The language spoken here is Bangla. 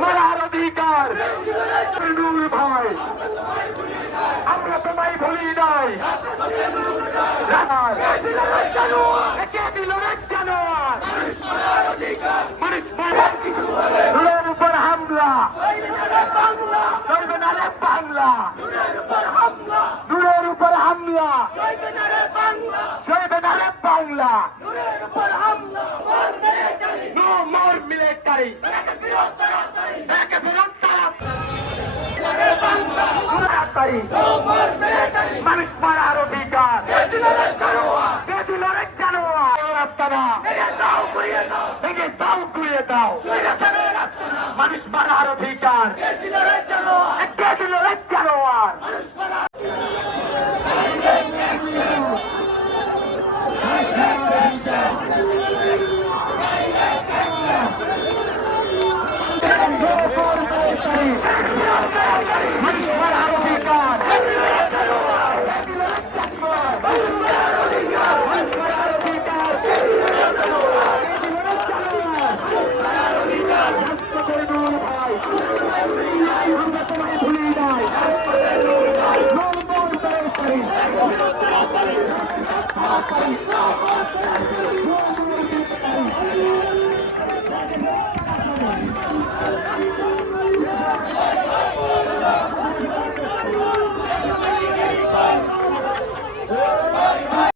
মারার অধিকার নূর ভাই, আমরা তোমায় ভুলি নাই। কে দিল রে জানোয়ার? মানুষ নূরের উপর হামলা, চলবে না রে বাংলা। নূরের উপর হামলা, চলবে না রে বাংলা। নো মোর মিলিটারি, একে ফেরত তাড়াতাড়ি। মানুষ মারার অধিকার কে দিল রে জানোয়ার? রাস্তা না ভেঙে দাও, ঘুরিয়ে দাও। মানুষ মারার অধিকার কে দিল রে জানোয়ার? মানুষ মারার অধিকার আমরা তোমায় ভুলি নাই।